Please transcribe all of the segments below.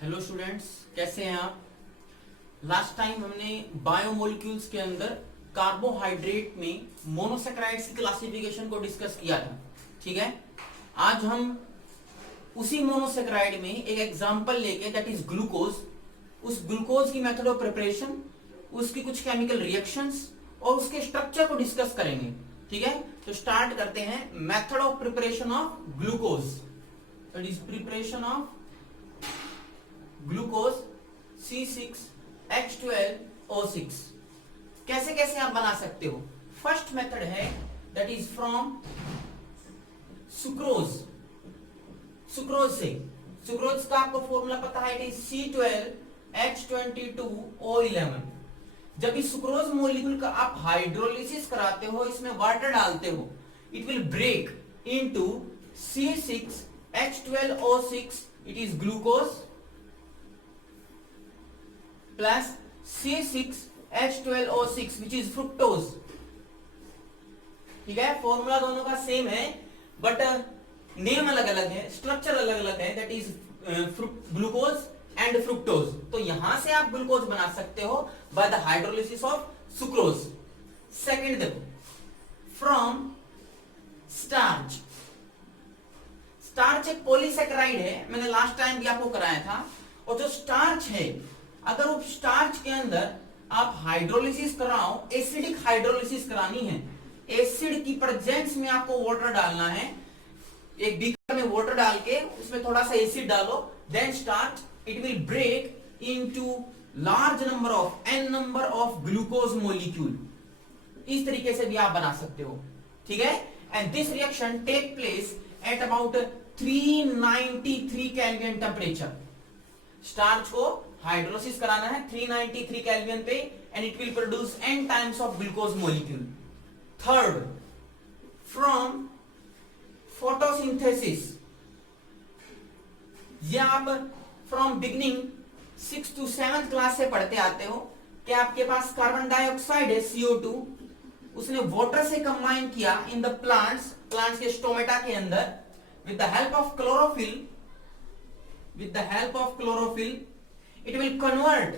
Hello students, कैसे हैं आप। लास्ट टाइम हमने बायोमोलिक्यूल्स के अंदर कार्बोहाइड्रेट में मोनोसेक्राइड्स की क्लासिफिकेशन को डिस्कस किया था। ठीक है, आज हम उसी मोनोसेक्राइड में एक एग्जांपल लेके, दैट इज ग्लूकोज, उस ग्लूकोज की मेथड ऑफ प्रिपरेशन, उसकी कुछ केमिकल रिएक्शंस और उसके स्ट्रक्चर को डिस्कस करेंगे। ठीक है, तो स्टार्ट करते हैं। Method of preparation of glucose, that is preparation of glucose C6H12O6। कैसे कैसे आप बना सकते हो। फर्स्ट मेथड है that is from sucrose. Sucrose से, सुक्रोज का आपको फॉर्मूला पता है, इट इज C12H22O11। जब इस सुक्रोज मोलिक्यूल का आप हाइड्रोलिसिस कराते हो, इसमें वाटर डालते हो, it will break into C6H12O6, it is glucose, plus C6H12O6 which is fructose। ठीक है, फॉर्मूला दोनों का सेम है बट नेम अलग अलग है, स्ट्रक्चर अलग अलग है, that is glucose and fructose. तो यहां से आप ग्लूकोज बना सकते हो by the hydrolysis of sucrose. Second देखो, फ्रॉम स्टार्च। स्टार्च एक पॉलीसेकेराइड है, मैंने लास्ट टाइम भी आपको कराया था। और जो स्टार्च है, अगर उस स्टार्च के अंदर आप हाइड्रोलिसिस कराओ, एसिडिक हाइड्रोलिसिस करानी है, एसिड की प्रेजेंस में आपको वाटर डालना है, एक बीकर में वाटर डाल के उसमें थोड़ा सा एसिड डालो, then starch, it will break into large number of n number of glucose molecule. इस तरीके से भी आप बना सकते हो। ठीक है, and this reaction take place at about 393 kelvin temperature. Starch को हाइड्रोलिसिस कराना है 393 केल्विन पे, and it will produce n times of glucose molecule. Third, from photosynthesis. ये आप from beginning 6th to 7th class से पढ़ते आते हो कि आपके पास कार्बन डाइऑक्साइड है CO2, उसने वाटर से कंबाइन किया इन द प्लांट्स के स्टोमेटा के अंदर, with the help of chlorophyll, it will convert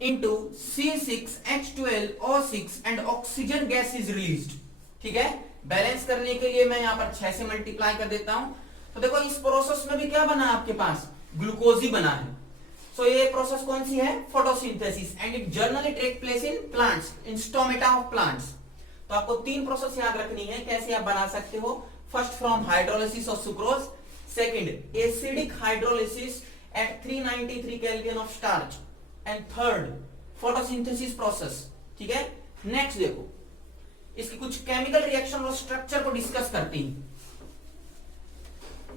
into C6H12O6 and oxygen gas is released। ठीक है, बैलेंस करने के लिए मैं यहां पर 6 से मल्टीप्लाई कर देता हूं। तो देखो, इस प्रोसेस में भी क्या बना है आपके पास, ग्लूकोज ही बना है। सो ये प्रोसेस कौन सी है, photosynthesis, and it generally take place in plants, in stomata of plants. तो आपको 3 प्रोसेस याद रखनी है कैसे आप बना सकते हो। First, from hydrolysis of sucrose. Second, acidic hydrolysis at 393 Kelvin of starch, and third, photosynthesis process। ठीक है, नेक्स्ट देखो, इसकी कुछ केमिकल रिएक्शन और स्ट्रक्चर को डिस्कस करते हैं।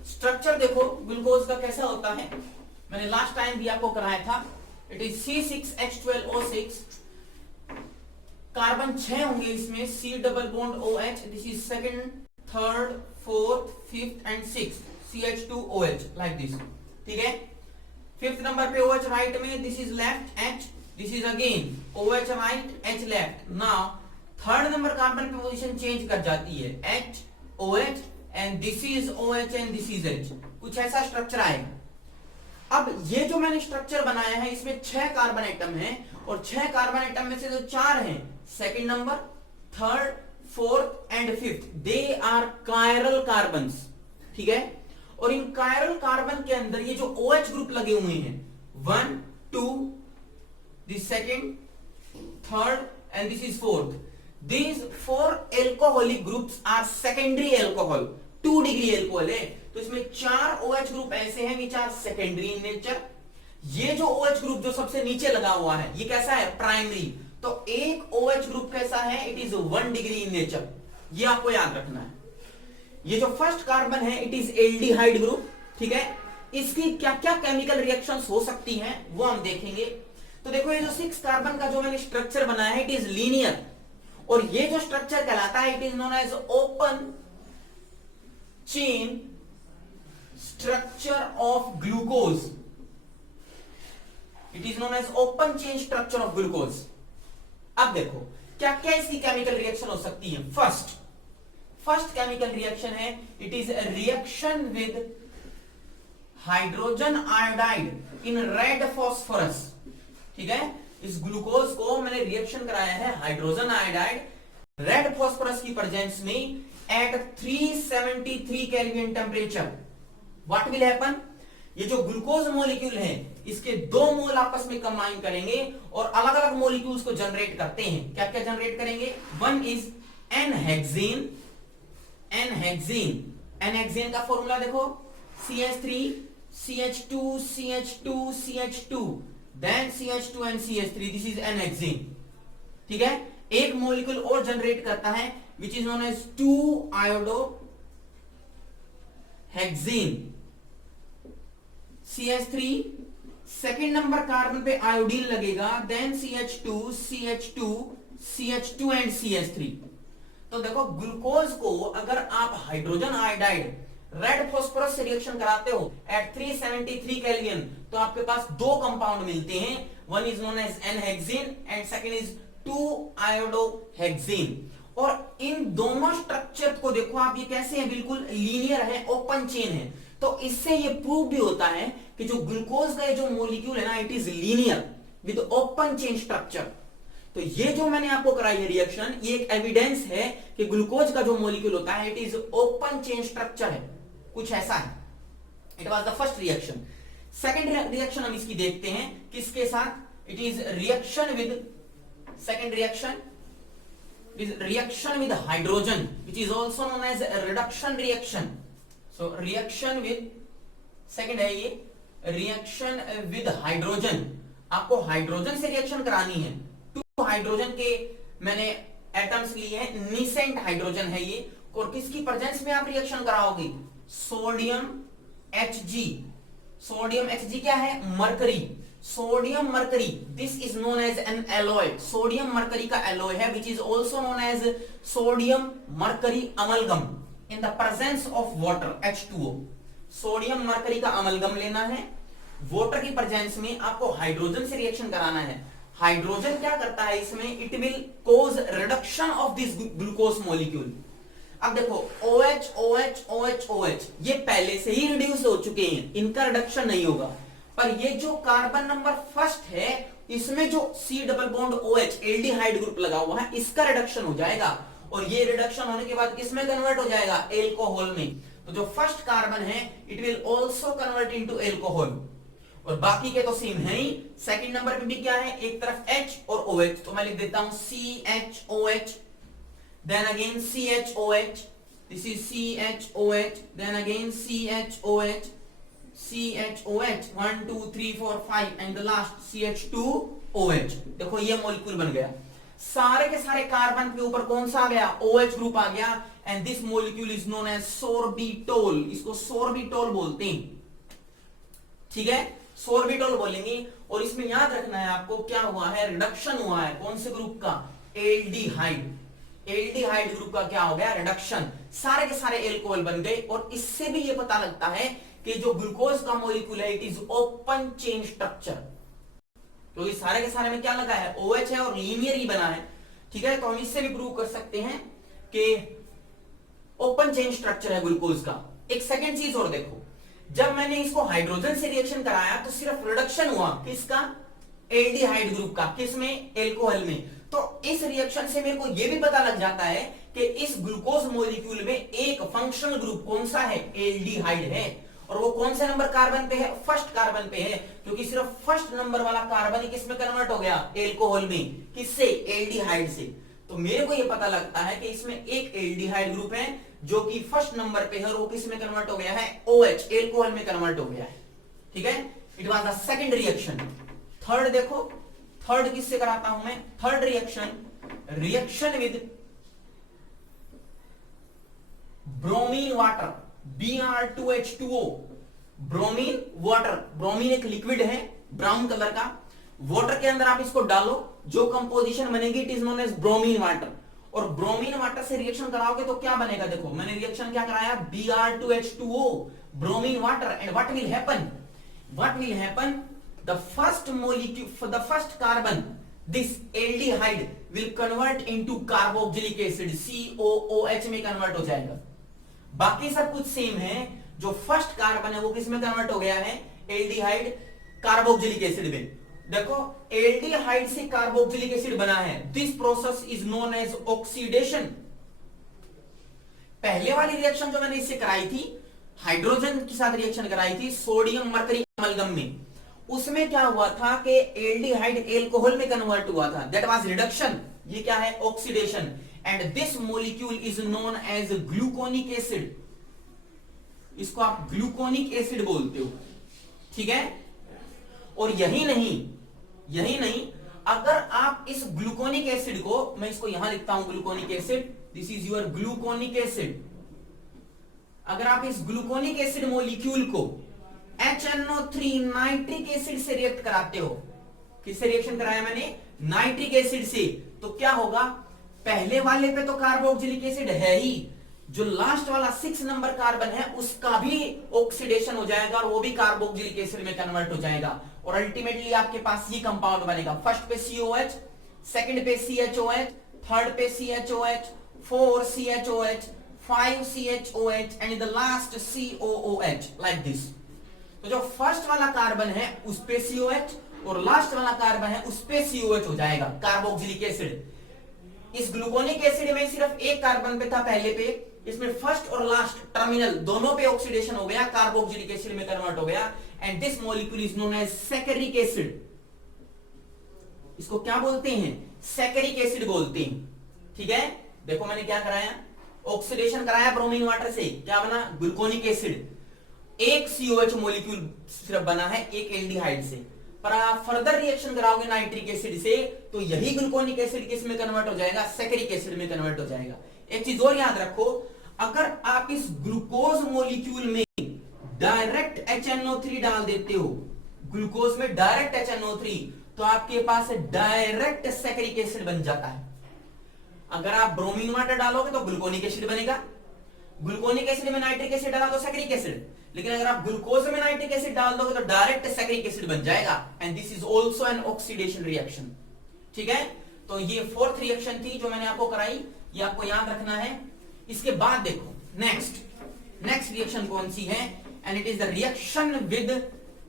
स्ट्रक्चर देखो ग्लूकोज का कैसा होता है, मैंने लास्ट टाइम भी आपको कराया था, इट इज C6H12O6। कार्बन 6 होंगे इसमें, C double bond OH, this is second, third, fourth, fifth and sixth, CH2OH, like this. ठीक है, फिफ्थ नंबर पे OH राइट में, this is left H, this is again OH right, H left. Now third number carbon पे position change कर जाती है, H OH and this is OH and this is H। कुछ ऐसा structure आएगा। अब ये जो मैंने स्ट्रक्चर बनाया है, इसमें 6 कार्बन एटम हैं, और 6 कार्बन एटम में से जो 4 हैं, second number, third, fourth and fifth, they are chiral carbons. ठीक है, और इन कायरल कार्बन के अंदर ये जो OH ग्रुप लगे हुए हैं, 1 2, this second, third and this is fourth, these 4 alcoholic groups are secondary alcohol. 2 degree alcohol है, तो इसमें 4 OH ग्रुप ऐसे हैं which are secondary in nature. ये जो OH ग्रुप जो सबसे नीचे लगा हुआ है, ये कैसा है, प्राइमरी। तो एक OH ग्रुप कैसा है, it is 1 degree in nature. ये आपको याद रखना है। ये जो फर्स्ट कार्बन है, इट इज एल्डिहाइड ग्रुप। ठीक है, इसकी क्या क्या केमिकल रिएक्शंस हो सकती हैं वो हम देखेंगे। तो देखो, ये जो 6 कार्बन का जो मैंने स्ट्रक्चर बनाया है, इट इज लीनियर, और ये जो स्ट्रक्चर कहलाता है, it is known as open chain structure of glucose. It is known as open chain structure of glucose. अब देखो क्या क्या इसकी केमिकल रिएक्शन हो सकती है। फर्स्ट केमिकल रिएक्शन है, it is reaction with hydrogen iodide in red phosphorus, ठीक है, इस ग्लूकोज को मैंने रिएक्शन कराया है हाइड्रोजन आयोडाइड रेड फॉस्फोरस की प्रेजेंस में at 373 kelvin temperature. What will happen, ये जो ग्लूकोज मॉलिक्यूल है इसके दो मोल आपस में कंबाइन करेंगे और अलग अलग मॉलिक्यूल्स को जनरेट करते हैं। क्या क्या जनरेट करेंगे, वन इज एनहेक्सेन, एनहेक्सेन का फॉर्मूला देखो, CH3 CH2 CH2 CH2 then CH2 and CH3, this is n hexane, ठीक है। एक मॉलिक्यूल और जनरेट करता है which is known as 2 iodohexane, CH3 second number carbon पे आयोडीन लगेगा, then CH2 CH2 CH2 and CH3। तो देखो ग्लूकोज को अगर आप हाइड्रोजन आयोडाइड रेड फास्फोरस से रिएक्शन कराते हो एट 373 केल्विन तो आपके पास दो कंपाउंड मिलते हैं, one is known as n hexane and second is 2 iodohexane. और इन दोनों स्ट्रक्चर को देखो आप, ये कैसे हैं, बिल्कुल लीनियर है, ओपन चेन है। तो इससे ये प्रूव भी होता है कि जो ग्लूकोज का जो मॉलिक्यूल है ना, it is linear with open chain structure. तो ये जो मैंने आपको कराई है रिएक्शन, ये एक एविडेंस है कि ग्लूकोज का जो मॉलिक्यूल होता है it is open chain structure है, कुछ ऐसा है। It was the first reaction. Second reaction हम इसकी देखते हैं किसके साथ, it is reaction with second reaction with hydrogen which is also known as reduction reaction. So reaction with second है ये रिएक्शन विद हाइड्रोजन। आपको हाइड्रोजन से रिएक्शन करानी है, टू हाइड्रोजन के मैंने एटम्स लिए हैं, नीसेंट हाइड्रोजन है ये, और किसकी प्रेजेंस में आप रिएक्शन कराओगे, सोडियम Hg। सोडियम Hg क्या है, mercury, sodium mercury, this is known as an alloy, sodium mercury का एलॉय है which is also known as sodium mercury amalgam in the presence of water H2O। Sodium mercury का amalgam लेना है, water की presence में आपको hydrogen से reaction कराना है। हाइड्रोजन क्या करता है इसमें, it will cause reduction of this glucose molecule. अब देखो OH OH OH OH ये पहले से ही रिड्यूस हो चुके हैं, इनका रिडक्शन नहीं होगा, पर ये जो कार्बन नंबर फर्स्ट है इसमें जो C double bond OH aldehyde group लगा हुआ है इसका रिडक्शन हो जाएगा, और ये रिडक्शन होने के बाद किसमें कन्वर्ट हो जाएगा, एल्कोहल में। तो जो फर्स्ट कार्बन है it will also convert into alcohol, और बाकी के तो सेम है ही। सेकंड नंबर पे भी क्या है, एक तरफ H और OH, तो मैं लिख देता हूं CHOH, then again CHOH, this is CHOH, then again CHOH, CHOH, 1 2 3 4 5 and the last CH2OH। देखो ये मॉलिक्यूल बन गया, सारे के सारे कार्बन के ऊपर कौन सा आ गया, OH ग्रुप आ गया, and this molecule is known as sorbitol, इसको सोर्बिटोल बोलते हैं, ठीक है, सोर्बिटोल बोलेंगे। और इसमें याद रखना है आपको क्या हुआ है, रिडक्शन हुआ है, कौन से ग्रुप का, एल्डिहाइड, एल्डिहाइड ग्रुप का क्या हो गया, रिडक्शन, सारे के सारे एल्कोहल बन गए। और इससे भी ये पता लगता है कि जो ग्लूकोज का मॉलिक्यूल है it is open chain structure, क्योंकि सारे के सारे में क्या लगा है, OH है और लीनियर ही बना है, ठीक है। तो हम इससे भी प्रूव कर सकते हैं कि ओपन चेन स्ट्रक्चर है ग्लूकोज का। एक सेकेंड चीज और देखो, जब मैंने इसको हाइड्रोजन से रिएक्शन कराया तो सिर्फ रिडक्शन हुआ किसका, एल्डिहाइड ग्रुप का, किसमें, एल्कोहल में। तो इस रिएक्शन से मेरे को यह भी पता लग जाता है कि इस ग्लूकोज मॉलिक्यूल में एक फंक्शनल ग्रुप कौन सा है, एल्डिहाइड है, और वो कौन से नंबर कार्बन पे है, फर्स्ट कार्बन पे है, क्योंकि सिर्फ फर्स्ट नंबर वाला कार्बन ही किसमें कन्वर्ट हो गया, एल्कोहल में, किससे, एल्डिहाइड से। तो मेरे को यह पता लगता है कि इसमें एक एल्डिहाइड ग्रुप है जो कि फर्स्ट नंबर पे है, और वो किसमें कन्वर्ट हो गया है, OH, एल्कोहल में कन्वर्ट हो गया है, ठीक है। It was the second reaction. Third देखो, थर्ड किससे कराता हूं मैं, third reaction, reaction with bromine water, Br2H2O, bromine water, bromine एक लिक्विड है ब्राउन कलर का, वाटर के अंदर आप इसको डालो, जो कंपोजिशन बनेगी it is known as bromine water. और ब्रोमीन वाटर से रिएक्शन कराओगे तो क्या बनेगा, देखो मैंने रिएक्शन क्या कराया, Br2H2O, bromine water, and what will happen, what will happen, the first molecule, for the first carbon, this aldehyde will convert into carboxylic acid, COOH में कन्वर्ट हो जाएगा। बाकी सब कुछ सेम है, जो फर्स्ट कार्बन है वो किस में कन्वर्ट हो गया है, एल्डिहाइड कार्बोक्सिलिक एसिड में। देखो एल्डिहाइड से कार्बोक्सिलिक एसिड बना है, this process is known as oxidation. पहले वाली रिएक्शन जो मैंने इससे कराई थी, हाइड्रोजन के साथ रिएक्शन कराई थी सोडियम मरकरी अमलगम में, उसमें क्या हुआ था कि एल्डिहाइड एल्कोहल में कन्वर्ट हुआ था, दैट वाज रिडक्शन। ये क्या है, oxidation. And this molecule is known as gluconic acid, इसको आप ग्लूकोनिक एसिड बोलते हो, ठीक है। और यही नहीं, अगर आप इस ग्लूकोनिक एसिड को, मैं इसको यहां लिखता हूं gluconic acid, this is your gluconic acid. अगर आप इस ग्लूकोनिक एसिड मॉलिक्यूल को HNO3 नाइट्रिक एसिड से रिएक्ट कराते हो, किससे रिएक्शन कराया मैंने, नाइट्रिक एसिड से, तो क्या होगा, पहले वाले पे तो कार्बोक्सिलिक एसिड है ही, जो लास्ट वाला 6 नंबर कार्बन है उसका भी ऑक्सीडेशन हो जाएगा और वो भी कार्बोक्सिलिक एसिड में कन्वर्ट हो जाएगा, और अल्टीमेटली आपके पास ये कंपाउंड बनेगा। फर्स्ट पे COH, सेकंड पे CHOH, थर्ड पे CHOH, 4 CHOH, 5 CHOH and in the last COOH, like this. तो जो फर्स्ट वाला कार्बन है उस पे COH और लास्ट वाला कार्बन है उस पे COH हो जाएगा, कार्बोक्सिलिक एसिड। इस ग्लूकोनिक एसिड में सिर्फ एक कार्बन पे था पहले पे, इसमें फर्स्ट और लास्ट टर्मिनल दोनों पे ऑक्सीडेशन हो गया, कार्बोक्सिलिक एसिड में कन्वर्ट हो गया, and this molecule is known as saccharic acid. इसको क्या बोलते हैं, सैकरिक एसिड बोलते हैं, ठीक है। देखो मैंने क्या कराया, ऑक्सीडेशन कराया ब्रोमीन वाटर से, क्या बना, ग्लूकोनिक एसिड। एक COH मॉलिक्यूल सिर्फ बना है एक एल्डिहाइड से, पर आप फर्दर रिएक्शन कराओगे नाइट्रिक एसिड से तो यही ग्लूकोनिक एसिड किस में कन्वर्ट हो जाएगा, सैकरिक एसिड में कन्वर्ट हो जाएगा। एक चीज और याद रखो, अगर आप इस ग्लूकोज मॉलिक्यूल में डायरेक्ट HNO3 डाल देते हो, ग्लूकोज में डायरेक्ट HNO3, तो आपके पास डायरेक्ट सैकरिक एसिड बन जाता है। अगर आप ब्रोमीन वाटर डालोगे तो ग्लूकोनिक एसिड बनेगा, ग्लूकोनिक एसिड में नाइट्रिक एसिड डाला तो सैकरिक एसिड, लेकिन अगर आप ग्लूकोज में नाइट्रिक एसिड डाल दोगे तो डायरेक्ट सैकरिक एसिड बन जाएगा, and this is also an oxidation reaction, ठीक है। तो ये फोर्थ रिएक्शन थी जो मैंने आपको कराई, ये आपको याद रखना है। इसके बाद देखो नेक्स्ट रिएक्शन कौन सी है, and it is the reaction with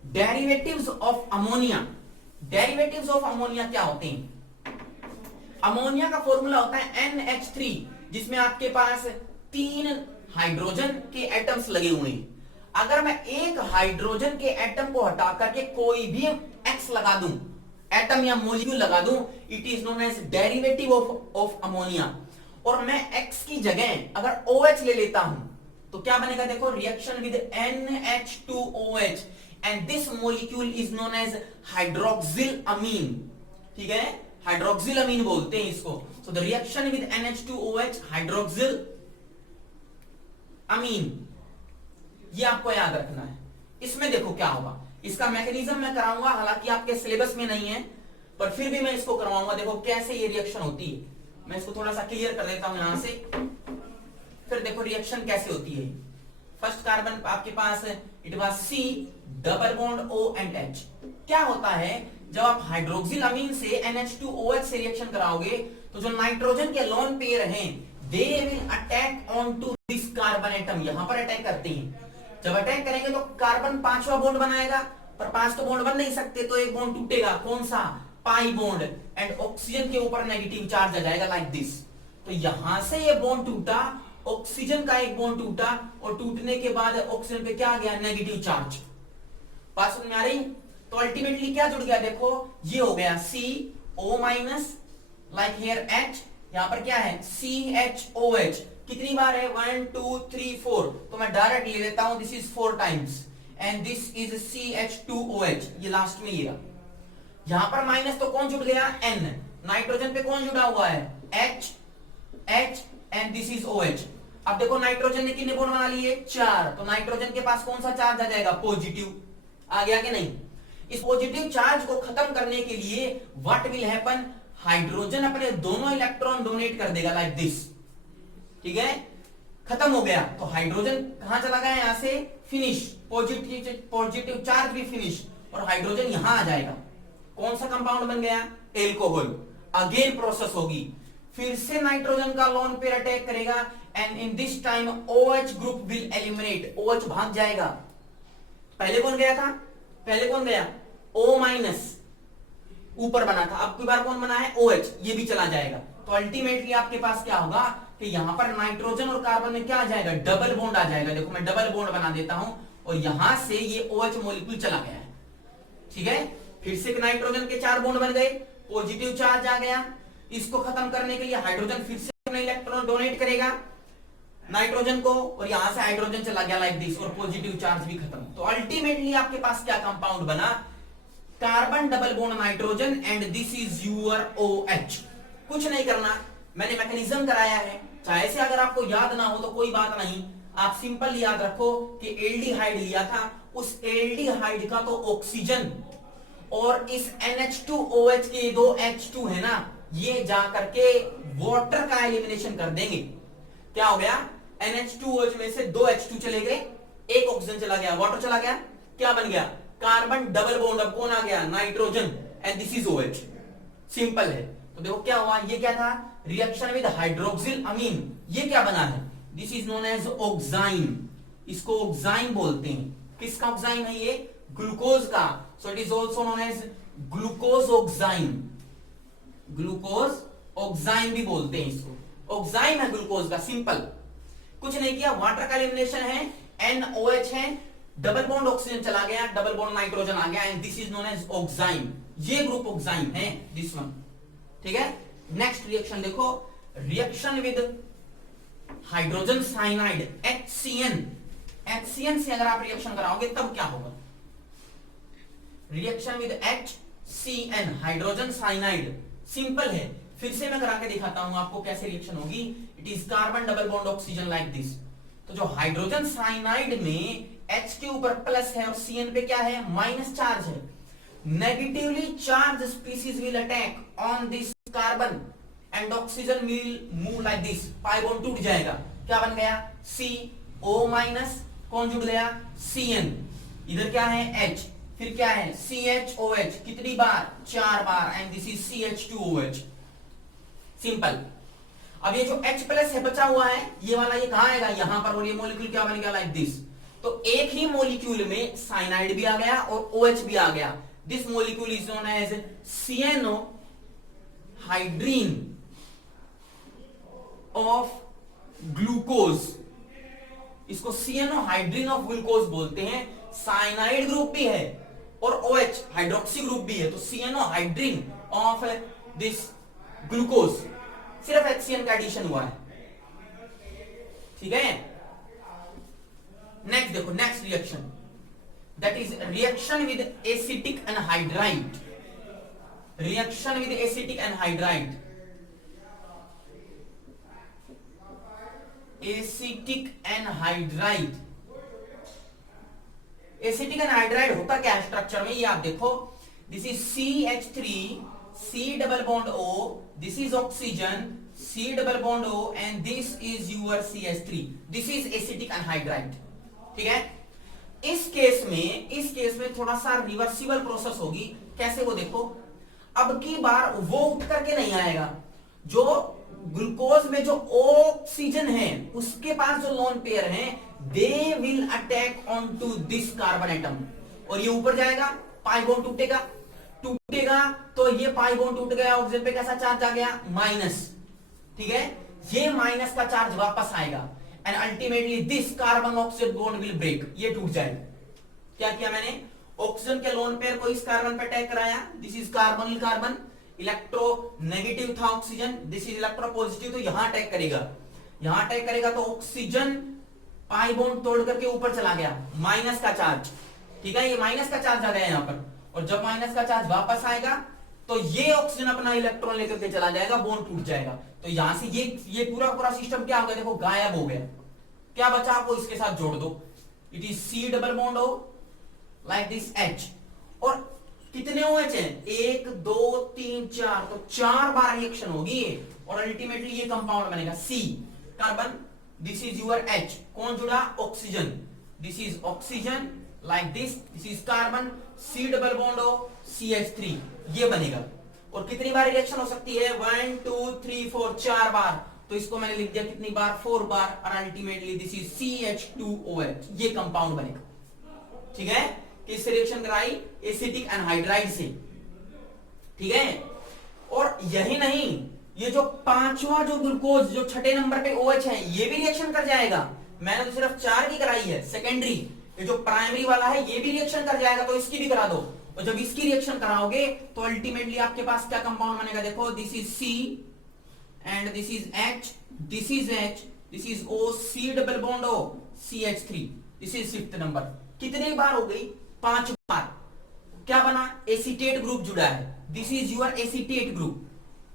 derivatives of ammonia. Derivatives of ammonia क्या होते हैं, अमोनिया का फॉर्मूला होता है NH3, जिसमें आपके पास 3 हाइड्रोजन के एटम्स लगे हुए हैं। अगर मैं एक हाइड्रोजन के एटम को हटा करके कोई भी X लगा दूं, एटम या मॉलिक्यूल लगा दूं, it is known as derivative of ammonia. और मैं X की जगह अगर OH ले लेता हूं तो क्या बनेगा, देखो reaction with NH2OH, and this molecule is known as hydroxyl amine, ठीक है, हाइड्रोक्सिल अमीन बोलते हैं इसको। So the reaction with NH2OH, hydroxyl amine, ये आपको याद रखना है। इसमें देखो क्या होगा, इसका मैकेनिज्म मैं कराऊंगा, हालांकि आपके सिलेबस में नहीं है, पर फिर भी मैं इसको करवाऊंगा। देखो कैसे ये रिएक्शन होती है, मैं इसको थोड़ा सा क्लियर कर देता हूं यहां से, फिर देखो रिएक्शन कैसे होती है। फर्स्ट कार्बन आपके पास it was C double bond O and H। क्या होता है, जब आप हाइड्रोक्सिल अमीन से NH2OH से रिएक्शन कराओगे तो जो नाइट्रोजन के लोन पेयर हैं, they will attack on to this carbon atom, यहां पर अटैक करते हैं। जब अटैक करेंगे तो कार्बन 5वां बॉन्ड बनाएगा, पर 5 तो बॉन्ड बन नहीं सकते, तो एक बॉन्ड टूटेगा, कौन सा, पाई बॉन्ड, एंड ऑक्सीजन के ऊपर नेगेटिव चार्ज आ जाएगा लाइक दिस। तो यहां से ये बॉन्ड टूटा, ऑक्सीजन का एक बॉन्ड टूटा, और टूटने के बाद ऑक्सीजन पे क्या आ गया, नेगेटिव चार्ज। बात समझ में आ रही। तो अल्टीमेटली क्या जुड़ गया, देखो ये हो गया CO minus, like here H, यहां पर क्या है CHOH। कितनी बार है, 1 2 3 4, तो मैं डायरेक्ट ले लेता हूं, this is 4 times, and this is CH2OH, ये लास्ट में ये। यहां पर माइनस तो कौन जुड़ गया, N, नाइट्रोजन पे कौन जुड़ा हुआ है, H and this is OH। अब देखो नाइट्रोजन ने कितने बॉन्ड बना लिए, 4, तो नाइट्रोजन के पास कौन सा चार्ज आ जाएगा, पॉजिटिव, आ गया कि नहीं। इस पॉजिटिव चार्ज को खत्म करने के लिए व्हाट विल हैपन, हाइड्रोजन अपने दोनों इलेक्ट्रॉन डोनेट कर देगा लाइक दिस, ठीक है, खत्म हो गया। तो हाइड्रोजन कहां चला गया, यहां से फिनिश, पॉजिटिव चार्ज भी फिनिश, और हाइड्रोजन यहां आ जाएगा, कौन सा कंपाउंड बन गया, एल्कोहल। अगेन प्रोसेस होगी, फिर से नाइट्रोजन का लोन पेयर अटैक करेगा and in this time OH group will eliminate, OH भाग जाएगा। पहले कौन गया था, पहले कौन गया, O माइनस ऊपर बना था, अब की बार कौन बना है, OH, ये भी चला जाएगा। तो अल्टीमेटली आपके पास क्या होगा कि यहां पर नाइट्रोजन और कार्बन में क्या आ जाएगा, डबल बॉन्ड आ जाएगा। देखो मैं डबल बॉन्ड बना देता हूं और यहां से ये OH मॉलिक्यूल चला गया है, ठीक है। फिर से नाइट्रोजन के 4 बॉन्ड बन गए, पॉजिटिव चार्ज आ गया। इसको खत्म करने के लिए हाइड्रोजन फिर से अपना इलेक्ट्रॉन डोनेट करेगा नाइट्रोजन को और यहां से हाइड्रोजन चला गया लाइक दिस और पॉजिटिव चार्ज भी खत्म। तो अल्टीमेटली आपके पास क्या कंपाउंड बना, carbon double bond nitrogen and this is your OH। कुछ नहीं करना, मैंने मैकेनिज्म कराया है, चाहे से अगर आपको याद ना हो तो कोई बात नहीं, आप सिंपल याद रखो कि एल्डिहाइड लिया था, उस एल्डिहाइड का तो ऑक्सीजन और इस NH2OH के 2 H2 है ना, ये जा करके वाटर का एलिमिनेशन कर देंगे। क्या हो गया, NH2OH में से 2 H2 चले गए, एक ऑक्सीजन चला गया, वाटर चला गया, क्या बन गया, कार्बन डबल बॉन्ड, अब कौन आ गया, nitrogen and this is OH। Simple है। तो देखो क्या हुआ, ये क्या था, रिएक्शन विद हाइड्रोक्सिल अमीन, ये क्या बना है, दिस इज नोन एज ऑक्साइन, इसको ऑक्साइन बोलते हैं। किसका ऑक्साइन है ये, ग्लूकोज का, so it is also known as glucose oxime, glucose oxime भी बोलते हैं इसको, ऑक्साइन है ग्लूकोज का। सिंपल, कुछ नहीं किया, वाटर का एलिमिनेशन है, NOH है, डबल बॉन्ड ऑक्सीजन चला गया, डबल बॉन्ड नाइट्रोजन आ गया and this is known as oxime, ये ग्रुप ऑक्साइन है, दिस वन, ठीक है। नेक्स्ट रिएक्शन देखो, reaction with hydrogen cyanide HCN, HCN से अगर आप रिएक्शन कराओगे तब क्या होगा, reaction with HCN hydrogen cyanide, simple है, फिर से मैं करा के दिखाता हूं आपको कैसे रिएक्शन होगी। It is carbon double bond oxygen like this. तो जो हाइड्रोजन साइनाइड में H के ऊपर प्लस है और CN पे क्या है, माइनस चार्ज है, negatively charge species will attack on this carbon and oxygen will move like this, pi bond टूट जाएगा, क्या बन गया, CO माइनस, कौन जुड़ गया, CN, इधर क्या है H, फिर क्या है CHOH, कितनी बार, 4 बार एंड दिस इज CH2OH। सिंपल। अब ये जो H प्लस है बचा हुआ है, ये वाला ये कहां आएगा, यहां पर, और ये मॉलिक्यूल क्या बन गया लाइक दिस। तो एक ही मॉलिक्यूल में साइनाइड भी आ गया और OH भी आ गया, this molecule is known as CNO hydrin of glucose, इसको CNO हाइड्रीन ऑफ ग्लूकोज बोलते हैं। साइनाइड ग्रुप भी है और OH हाइड्रोक्सी ग्रुप भी है, तो CNO hydrin of this glucose, सिर्फ HCN का एडिशन हुआ है, ठीक है। नेक्स्ट देखो, next reaction that is reaction with acetic anhydride, reaction with acetic anhydride, acetic anhydride, acetic anhydride होता क्या है स्ट्रक्चर में, ये आप देखो, this is CH3 C double bond O, this is oxygen, C double bond O and this is your CH3, this is acidic anhydride, ठीक है। इस केस में थोड़ा सा रिवर्सिबल प्रोसेस होगी, कैसे वो देखो, अब की बार वो उठ करके नहीं आएगा, जो ग्लूकोज में जो ऑक्सीजन है उसके पास जो लोन पेयर है, they will attack on to this carbon atom और ये ऊपर जाएगा, पाई बॉन्ड टूटेगा तो ये पाई बॉन्ड टूट गया, ऑक्सीजन पे कैसा चार्ज आ गया, माइनस, ठीक है, ये माइनस का चार्ज वापस आएगा and ultimately this carbon oxygen bond will break, ये टूट जाएगा। क्या किया मैंने, ऑक्सीजन के लोन पेयर को इस कार्बन पे अटैक कराया, this is carbon carbon, electro negative था oxygen, this is electro positive, तो यहां अटैक करेगा, तो ऑक्सीजन पाई बॉन्ड तोड़ करके ऊपर चला गया, माइनस का चार्ज, ठीक है, ये माइनस का चार्ज आ गया यहां पर, और जब माइनस का चार्ज वापस आएगा तो ये ऑक्सीजन अपना इलेक्ट्रॉन लेकर के चला जाएगा, बॉन्ड टूट जाएगा, तो यहां से ये पूरा सिस्टम क्या हो गया, देखो गायब हो गया, क्या बचा, आपको इसके साथ जोड़ दो, it is C double bond O like this H, और कितने OH हैं, 1 2 3 4, तो 4 बार रिएक्शन होगी और अल्टीमेटली ये कंपाउंड बनेगा C carbon, this is your H, कौन जुड़ा, oxygen, this is oxygen like this is carbon, C double bond O CH3, ये बनेगा। और कितनी बार रिएक्शन हो सकती है? 1 2 3 4, 4 बार। तो इसको मैंने लिख दिया कितनी बार? 4 बार। और अल्टीमेटली दिस इज CH2OH, ये कंपाउंड बनेगा। ठीक है, किससे रिएक्शन कराई? एसिटिक एनहाइड्राइड से। ठीक है, और यही नहीं, ये जो पांचवा जो ग्लूकोज जो छठे नंबर पे OH है, ये भी रिएक्शन कर जाएगा। मैंने तो सिर्फ 4 की कराई है सेकेंडरी, ये जो प्राइमरी वाला है ये भी रिएक्शन कर जाएगा, तो इसकी भी करा दो। और जब इसकी रिएक्शन कराओगे तो अल्टीमेटली आपके पास क्या कंपाउंड बनेगा? देखो, this is C and this is H, this is H, this is O, C double bond O, CH3, this is 5th number. कितनी बार हो गई? 5 बार। क्या बना? एसीटेट ग्रुप जुड़ा है, this is your acetate group.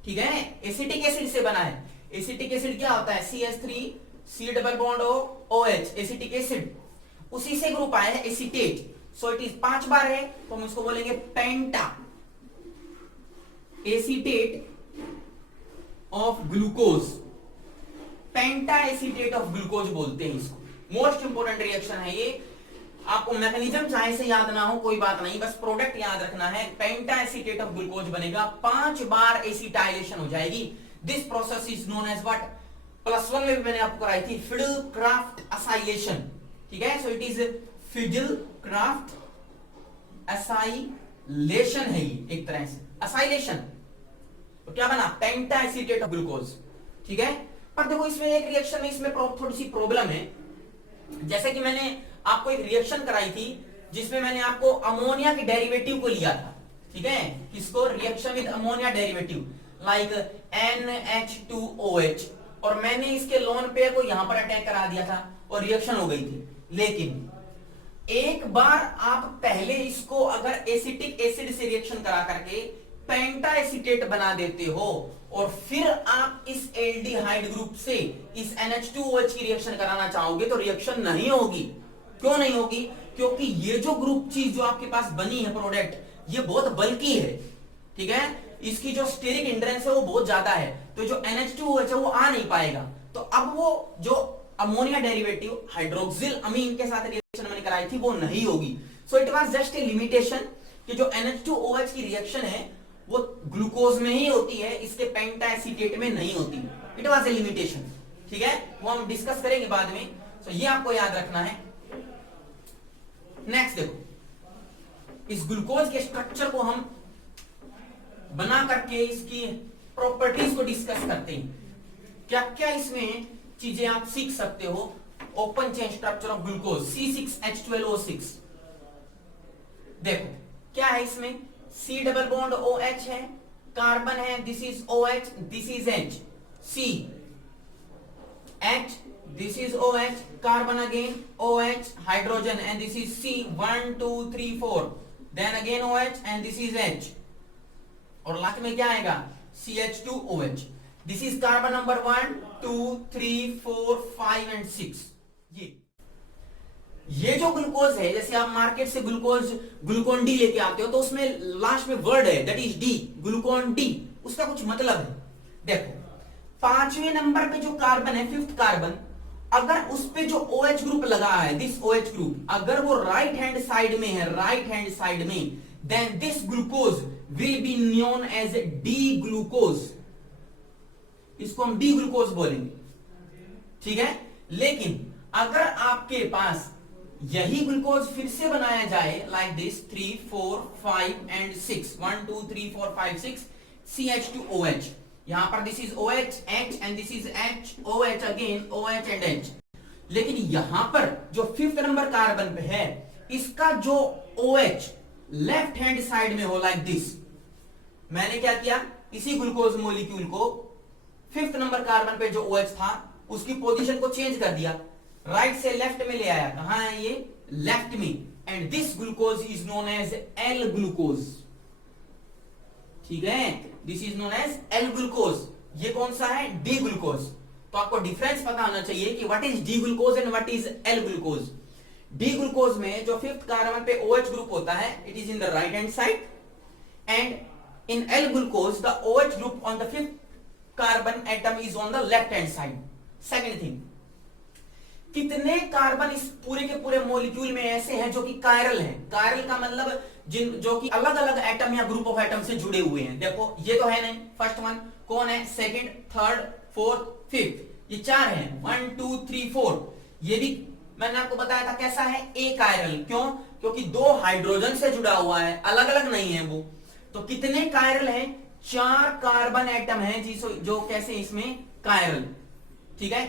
ठीक है, एसिटिक एसिड से बना है। एसिटिक एसिड क्या होता है? CH3, C double bond O, OH, acetic acid, उसी से ग्रुप आया है एसीटेट। सो इट इज 5 बार है, तो हम इसको बोलेंगे penta acetate of glucose. Penta acetate of glucose बोलते हैं इसको। मोस्ट इंपोर्टेंट रिएक्शन है ये। आपको मैकेनिज्म चाहे से याद ना हो कोई बात नहीं, बस प्रोडक्ट याद रखना है। पेंटा एसीटेट ऑफ ग्लूकोज बनेगा, 5 बार एसिटाइलेशन हो जाएगी। This process is known as what? +1 में भी मैंने आपको कराई थी, फिडल-क्राफ्ट असाइलेशन। ठीक है, so it is fiddle-craft acylation है ये एक तरह से, असाइलेशन। तो क्या बना? पेंटा एसीटेट ऑफ ग्लूकोज। ठीक है, पर देखो इसमें एक रिएक्शन में इसमें थोड़ी सी प्रॉब्लम है। जैसे कि मैंने आपको एक रिएक्शन कराई थी जिसमें मैंने आपको अमोनिया के डेरिवेटिव को लिया था। ठीक है, किसको? Reaction with ammonia derivative like NH2OH, और मैंने इसके लोन पेयर को यहां पर अटैक करा दिया था और रिएक्शन हो गई थी। लेकिन एक बार आप पहले इसको अगर एसिटिक एसिड से रिएक्शन करा करके पेंटा एसीटेट बना देते हो और फिर आप इस एल्डिहाइड ग्रुप से इस NH2OH की रिएक्शन कराना चाहोगे तो रिएक्शन नहीं होगी। क्यों नहीं होगी? क्योंकि ये जो ग्रुप चीज जो आपके पास बनी है प्रोडक्ट, ये बहुत बल्की है। ठीक है, इसकी जो स्टेरिक इंड्रेंस है वो बहुत ज्यादा है, तो जो NH2OH है वो आ नहीं पाएगा। तो अब वो जो अमोनिया डेरिवेटिव हाइड्रोक्सिल अमीन के साथ रिएक्शन मैंने कराई थी वो नहीं होगी। So it was just a limitation कि जो NH2OH की रिएक्शन है वो ग्लूकोज में ही होती है, इसके पेंटा एसीटेट में नहीं होती। It was a limitation. ठीक है, वो हम डिस्कस करेंगे बाद में। सो ये आपको याद रखना है। नेक्स्ट देखो, इस ग्लूकोज के स्ट्रक्चर को हम बना करके इसकी प्रॉपर्टीज को डिस्कस करते हैं। क्या क्या इसमें चीजें आप सीख सकते हो। Open chain structure of glucose C6H12O6। देखो क्या है इसमें? C डबल बॉन्ड OH है, कार्बन है, this is OH, this is H, C H, this is OH, carbon again OH, hydrogen, and this is C, 1 2 3 4, then again OH and this is H, और last में क्या आएगा? CH2OH. This is carbon number 1 2 3 4 5 and 6। ये जो glucose है, जैसे आप market से ग्लूकोन डी लेके आते हो तो उसमें लास्ट में वर्ड है that is D, Glucon D. उसका कुछ मतलब है। देखो 5वें नंबर पे जो कार्बन है, 5th कार्बन, अगर उस पे जो OH ग्रुप लगा है, दिस OH ग्रुप, अगर वो राइट हैंड साइड में है, राइट हैंड साइड में, then this glucose will be known as D glucose. इसको हम डी ग्लूकोज बोलेंगे। ठीक है, लेकिन अगर आपके पास यही ग्लूकोज फिर से बनाया जाए लाइक दिस 3 4 5 एंड 6, 1 2 3 4 5 6, CH2OH, यहां पर this is OH H and this is H OH again OH and H। लेकिन यहां पर जो 5th नंबर कार्बन पे है, इसका जो OH लेफ्ट हैंड साइड में हो लाइक दिस, मैंने क्या किया? इसी ग्लूकोज मॉलिक्यूल को 5th नंबर कार्बन पे जो OH था उसकी पोजीशन को चेंज कर दिया, राइट से लेफ्ट में ले आया। कहां है ये? लेफ्ट में, and this glucose is known as L glucose. ठीक है, this is known as L glucose. ये कौन सा है? D glucose. तो आपको डिफरेंस पता होना चाहिए कि what is D glucose and what is L glucose. D glucose में जो 5th कार्बन पे OH ग्रुप होता है, it is in the right hand side, and in L glucose the OH group on the 5th carbon atom is on the left hand side. Second thing, कितने carbon इस पूरे के पूरे molecule में ऐसे हैं जो कि कायरल हैं? कायरल का मतलब जिन जो कि अलग अलग एटम या ग्रुप ऑफ एटम से जुड़े हुए हैं। देखो ये तो है नहीं, फर्स्ट वन कौन है, सेकंड, थर्ड, फोर्थ, फिफ्थ, ये 4 हैं, 1 2 3 4। ये भी मैंने आपको बताया था कैसा है, ए कायरल। क्यों? क्योंकि 2 हाइड्रोजन से जुड़ा हुआ है, अलग अलग नहीं है वो। तो कितने कायरल हैं, 4 कार्बन एटम है जो कैसे इसमें कायरल। ठीक है,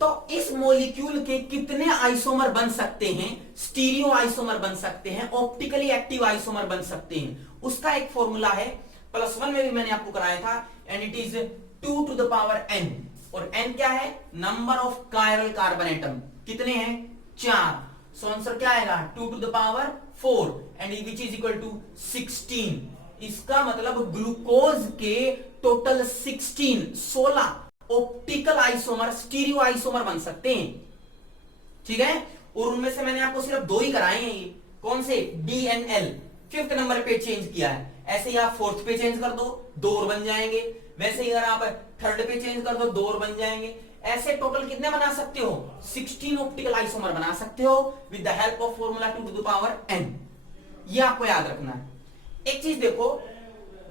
तो इस मॉलिक्यूल के कितने आइसोमर बन सकते हैं, स्टीरियो आइसोमर बन सकते हैं, ऑप्टिकली एक्टिव आइसोमर बन सकते हैं, उसका एक फॉर्मूला है, +1 में भी मैंने आपको कराया था, and it is 2 to the power n। और n क्या है, number of chiral carbon atom. कितने हैं, 4। सो आंसर क्या आएगा, 2 to the power 4 and which is equal to 16। इसका मतलब ग्लूकोज के total 16 optical isomer, stereo isomer बन सकते हैं। ठीक है, और उनमें से मैंने आपको सिर्फ 2 ही कराए हैं। ये कौन से, D and L. 5th number पे चेंज किया है, ऐसे ही आप 4th पे चेंज कर दो, 2 और बन जाएंगे। वैसे ही अगर आप 3rd पे चेंज कर दो, 2 और बन जाएंगे। ऐसे टोटल कितने बना सकते हो, 16 ऑप्टिकल आइसोमर बना सकते हो with the help of formula 2 to the power n। ये आपको याद रखना है। एक चीज देखो,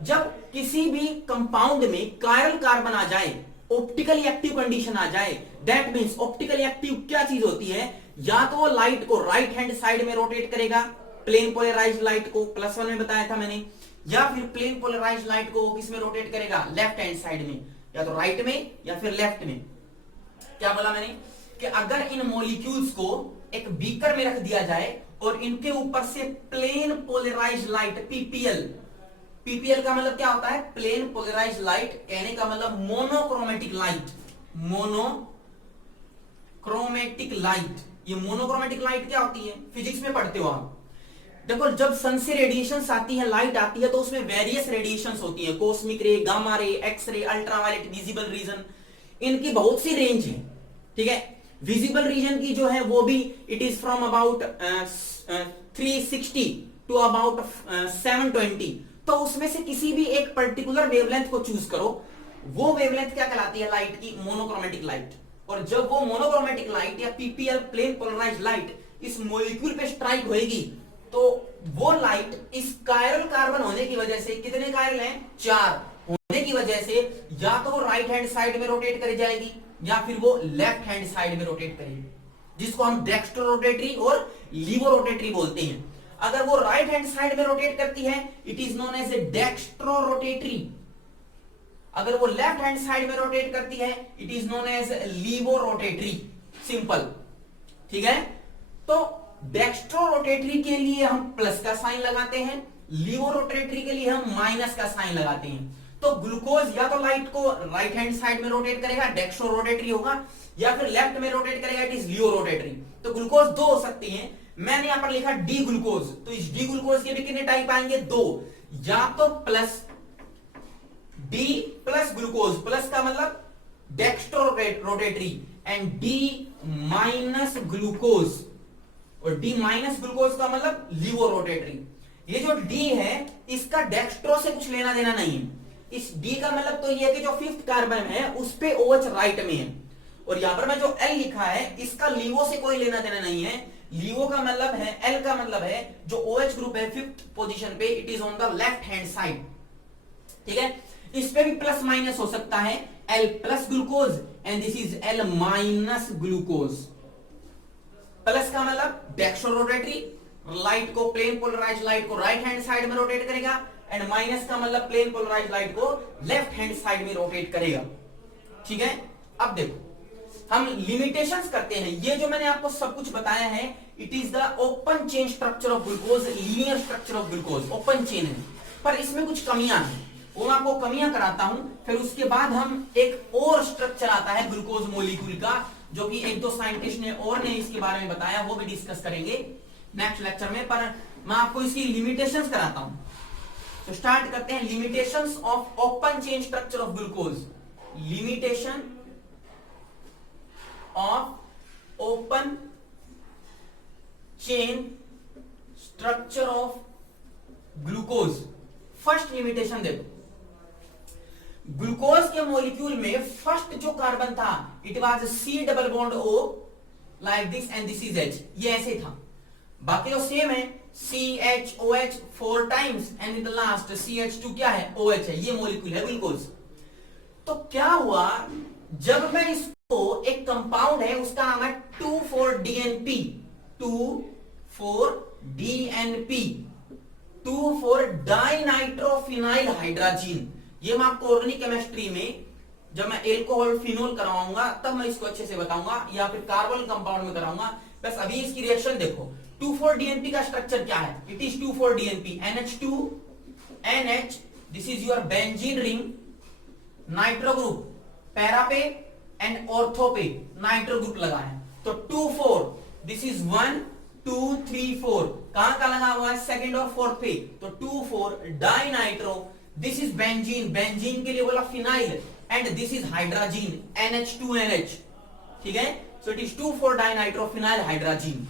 जब किसी भी कंपाउंड में कायरल कार्बन आ जाए, ऑप्टिकली एक्टिव कंडीशन आ जाए, दैट मींस ऑप्टिकली एक्टिव क्या चीज होती है, या तो वो लाइट को राइट हैंड साइड में रोटेट करेगा, प्लेन पोलराइज्ड लाइट को, +1 में बताया था मैंने, या फिर प्लेन पोलराइज्ड लाइट को किस में रोटेट करेगा, लेफ्ट हैंड साइड में, या तो राइट में या फिर लेफ्ट में। क्या बोला मैंने, कि अगर इन मॉलिक्यूल्स को एक बीकर में रख दिया जाए और इनके ऊपर से plane polarized light, PPL, PPL का मतलब क्या होता है, प्लेन पोलराइज्ड लाइट, कहने का मतलब मोनोक्रोमेटिक लाइट। मोनोक्रोमेटिक लाइट, ये मोनोक्रोमेटिक लाइट क्या होती है, फिजिक्स में पढ़ते हो आप। देखो जब सन से रेडिएशंस आती है, लाइट आती है, तो उसमें वेरियस रेडिएशंस होती है, कॉस्मिक रे, gamma ray, X ray, ultraviolet, visible region, इनकी बहुत सी रेंज है। ठीक है, विजिबल रीजन की जो है वो भी it is from about 360 to about 720। तो उसमें से किसी भी एक पर्टिकुलर वेवलेंथ को चूज करो, वो वेवलेंथ क्या कहलाती है, लाइट की, मोनोक्रोमेटिक लाइट। और जब वो मोनोक्रोमेटिक लाइट या पीपीएल, प्लेन पोलराइज्ड लाइट, इस मॉलिक्यूल पे स्ट्राइक होएगी, तो वो लाइट इस कायरल कार्बन होने की वजह से, कितने कायरल हैं, 4 होने की वजह से, या तो वो राइट हैंड साइड में रोटेट करी जाएगी, या फिर वो लेफ्ट हैंड साइड में रोटेट करेगी, जिसको हम डेक्स्ट्रो रोटेटरी और लीवो रोटेटरी बोलते हैं। अगर वो राइट हैंड साइड में रोटेट करती है, it is known as a dextro rotatory. अगर वो लेफ्ट हैंड साइड में रोटेट करती है, it is known as laevo rotatory. Simple. ठीक है, तो डेक्स्ट्रो रोटेटरी के लिए हम प्लस का साइन लगाते हैं, लीवो रोटेटरी के लिए हम माइनस का साइन लगाते हैं। तो ग्लूकोज या तो लाइट को राइट हैंड साइड में रोटेट करेगा, डेक्स्ट्रो रोटेटरी होगा, या फिर लेफ्ट में रोटेट करेगा, इट इज लीवो रोटेटरी। तो ग्लूकोज 2 हो सकती हैं। मैंने यहां पर लिखा डी ग्लूकोज, तो इस डी ग्लूकोज के भी कितने टाइप आएंगे, 2, या तो plus D plus glucose, plus का मतलब dextro rotatory, and D minus glucose, और डी माइनस ग्लूकोज का मतलब लीवो रोटेटरी। ये जो डी है, इसका डेक्स्ट्रो से कुछ लेना देना नहीं है। इस डी का मतलब तो ये है कि जो 5th कार्बन है उस पे OH राइट में है, और यहां पर मैं जो L लिखा है, इसका लीवो से कोई लेना देना नहीं है। लीवो का मतलब है, L का मतलब है जो OH ग्रुप है 5th पोजीशन पे, it is on the left hand side. ठीक है, इस पे भी प्लस माइनस हो सकता है, L plus glucose and this is L minus glucose. Plus का मतलब डेक्स्ट्रो रोटेटरी, लाइट को, प्लेन पोलराइज्ड लाइट को राइट हैंड साइड में रोटेट करेगा, एंड माइनस का मतलब प्लेन पोलराइज्ड लाइट को लेफ्ट हैंड साइड में रोटेट करेगा। ठीक है, अब देखो हम लिमिटेशंस करते हैं। ये जो मैंने आपको सब कुछ बताया है, it is the open chain structure of glucose, linear structure of glucose, open chain है, पर इसमें कुछ कमियां हैं, वो मैं आपको कमियां कराता हूं। फिर उसके बाद हम एक और स्ट्रक्चर आता है ग्लूकोज मॉलिक्यूल का, जो कि 1-2 साइंटिस्ट ने और ने इसके बारे में बताया, वो भी डिस्कस करेंगे नेक्स्ट लेक्चर में, पर मैं आपको इसकी लिमिटेशंस कराता हूं। तो स्टार्ट करते हैं, limitations of open chain structure of glucose. Limitation of open chain structure of glucose. First limitation देखो, ग्लूकोज के मॉलिक्यूल में फर्स्ट जो कार्बन था, it was C double bond O like this and this is H, ये ऐसे था। बाकी तो सेम है, CHOH 4 times and in the last CH2 क्या है, OH है, ये मॉलिक्यूल है ग्लूकोज। तो क्या हुआ, जब मैं इसको एक कंपाउंड है उसका नाम है 2,4-DNP, 2,4-DNP, 2,4-डाइनाइट्रोफिनाइल हाइड्रोजीन। ये मैं आपको ऑर्गेनिक केमिस्ट्री में जब मैं एल्कोहल फिनोल कराऊंगा तब मैं इसको अच्छे से बताऊंगा, या फिर कार्बन कंपाउंड में कराऊंगा। बस अभी इसकी रिएक्शन देखो। 2,4-DNP का स्ट्रक्चर क्या है, it is 2,4-DNP, NH2 NH, this is your benzene ring, nitro group para पे एंड ऑर्थो पे नाइट्रो ग्रुप लगा है। तो 2,4, दिस इज 1 2 3 4, कहां का लगा हुआ है, सेकंड और फोर्थ पे। तो 2,4-डाइनाइट्रो, दिस इज बेंजीन, बेंजीन के लिए बोला phenyl, and this is hydrazine NH2NH, ठीक है। सो इट इज 2,4-डाइनाइट्रोफिनाइल हाइड्रोजीन।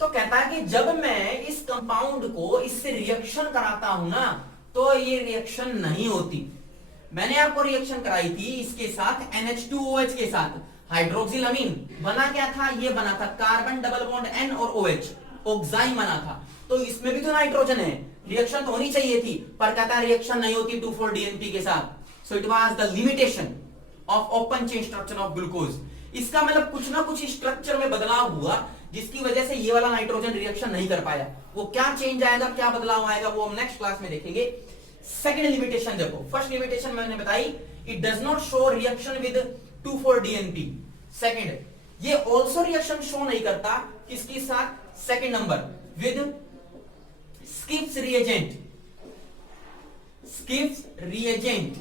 तो कहता है कि जब मैं इस कंपाउंड को इससे रिएक्शन कराता हूं ना, तो ये रिएक्शन नहीं होती। मैंने आपको रिएक्शन कराई थी इसके साथ NH2OH के साथ, हाइड्रोक्सिलअमीन बना क्या था, ये बना था कार्बन डबल बॉन्ड N और OH, ऑक्साइन बना था। तो इसमें भी तो नाइट्रोजन है, रिएक्शन तो होनी चाहिए थी, पर कहता है रिएक्शन नहीं होती 2,4-DNP के साथ। So it was the limitation of open chain structure of glucose. इसका मतलब कुछ ना कुछ स्ट्रक्चर में बदलाव हुआ जिसकी वजह से ये वाला नाइट्रोजन रिएक्शन नहीं कर पाया। वो क्या चेंज आएगा, क्या बदलाव आएगा, वो हम नेक्स्ट क्लास में देखेंगे। सेकंड लिमिटेशन देखो, फर्स्ट लिमिटेशन मैंने बताई, it does not show reaction with 2,4-DNP। Second, ये ऑल्सो रिएक्शन शो नहीं करता किसके साथ, second number, with skips reagent, skips reagent.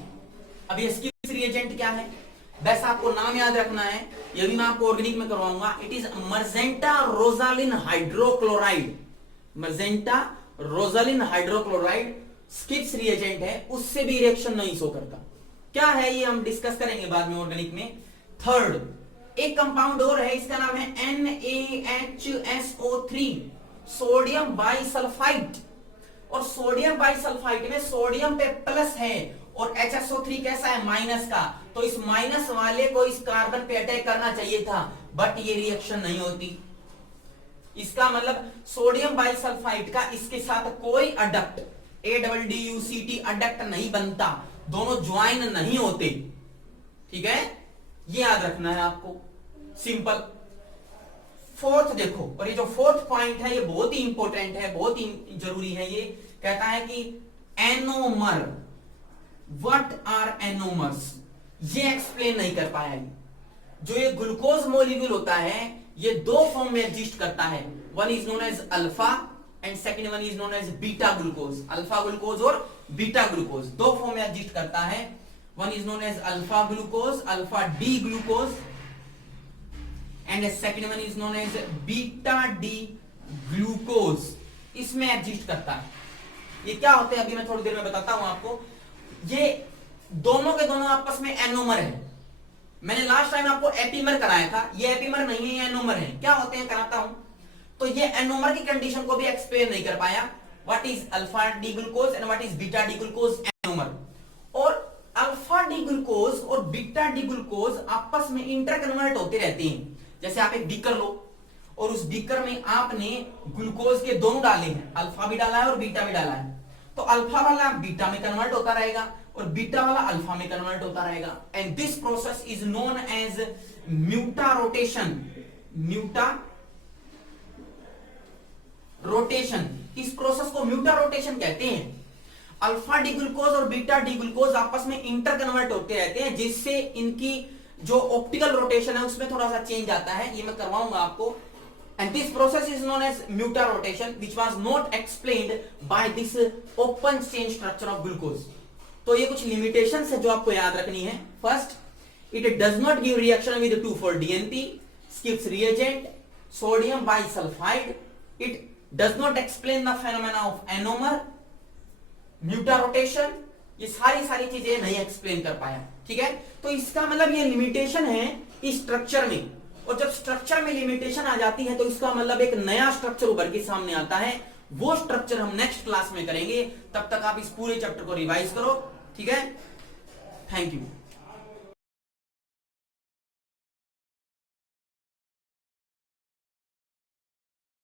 अब ये स्किप्स रिएजेंट क्या है, बस आपको नाम याद रखना है, ये भी मैं आपको ऑर्गेनिक में करवाऊंगा। It is magenta Rosalind hydrochloride, magenta Rosalind hydrochloride skips reagent है, उससे भी रिएक्शन नहीं शो करता। क्या है ये हम डिस्कस करेंगे बाद में ऑर्गेनिक में। थर्ड, एक कंपाउंड और है, इसका नाम है NaHSO3, सोडियम बाइसल्फाइड। और सोडियम बाइसल्फाइड में सोडियम पे प्लस है और HSO3 कैसा है, माइनस का। तो इस माइनस वाले को इस कार्बन पे अटैक करना चाहिए था, बट ये रिएक्शन नहीं होती। इसका मतलब सोडियम बाइसल्फाइड का इसके साथ कोई अडक्ट, ADDUCT अडक्ट नहीं बनता, दोनों ज्वाइन नहीं होते, ठीक है, ये याद रखना है आपको, सिंपल। फोर्थ देखो, और ये जो फोर्थ पॉइंट है ये बहुत ही इंपॉर्टेंट है, बहुत ही जरूरी है। ये कहता है कि एनोमर, व्हाट आर एनोमर्स, ये एक्सप्लेन नहीं कर पाया है। जो ये ग्लूकोज मॉलिक्यूल होता है ये दो फॉर्म में एग्जिस्ट करता है, one is known as alpha and second one is known as beta glucose. Alpha glucose और बीटा ग्लूकोज दो फॉर्म में एग्जिस्ट करता है, one is known as alpha glucose, alpha D glucose, and second one is known as beta D glucose, इसमें exist करता है। ये क्या होते हैं अभी मैं थोड़ी देर में बताता हूं आपको। ये दोनों के दोनों आपस में एनोमर है। मैंने लास्ट टाइम आपको एपीमर कराया था, ये एपीमर नहीं है, ये एनोमर है। क्या होते हैं कराता हूं। तो ये एनोमर की कंडीशन को भी एक्सप्लेन नहीं कर पाया, what is alpha D glucose and what is beta D glucose, anomer. और अल्फा डी ग्लूकोज और बीटा डी ग्लूकोज आपस में इंटर कन्वर्ट होते रहते हैं। जैसे आप एक बीकर लो और उस बीकर में आपने ग्लूकोज के दोनों डाले हैं, अल्फा भी डाला है और बीटा भी डाला है, तो अल्फा वाला बीटा में कन्वर्ट होता रहेगा और बीटा वाला अल्फा में कन्वर्ट होता रहेगा। And this process is known as mutarotation, mutarotation, इस प्रोसेस को म्यूटा रोटेशन कहते हैं। अल्फा डी ग्लूकोज और बीटा डी ग्लूकोज आपस में इंटर कन्वर्ट होते रहते हैं, जिससे इनकी जो ऑप्टिकल रोटेशन है उसमें थोड़ा सा चेंज आता है, ये मैं करवाऊंगा आपको। And this process is known as muta rotation, which was not explained by this open chain structure of glucose. तो ये कुछ limitations है जो आपको याद रखनी है। First, it does not give reaction with 2,4-DNP, skips reagent, sodium bisulfide. It does not explain the phenomena of anomer, muta rotation. ये सारी चीजें नहीं एक्सप्लेन कर पाया, ठीक है। तो इसका मतलब ये लिमिटेशन है इस स्ट्रक्चर में, और जब स्ट्रक्चर में लिमिटेशन आ जाती है तो इसका मतलब एक नया स्ट्रक्चर उभर के सामने आता है। वो स्ट्रक्चर हम नेक्स्ट क्लास में करेंगे, तब तक आप इस पूरे चैप्टर को रिवाइज करो, ठीक है। Thank you.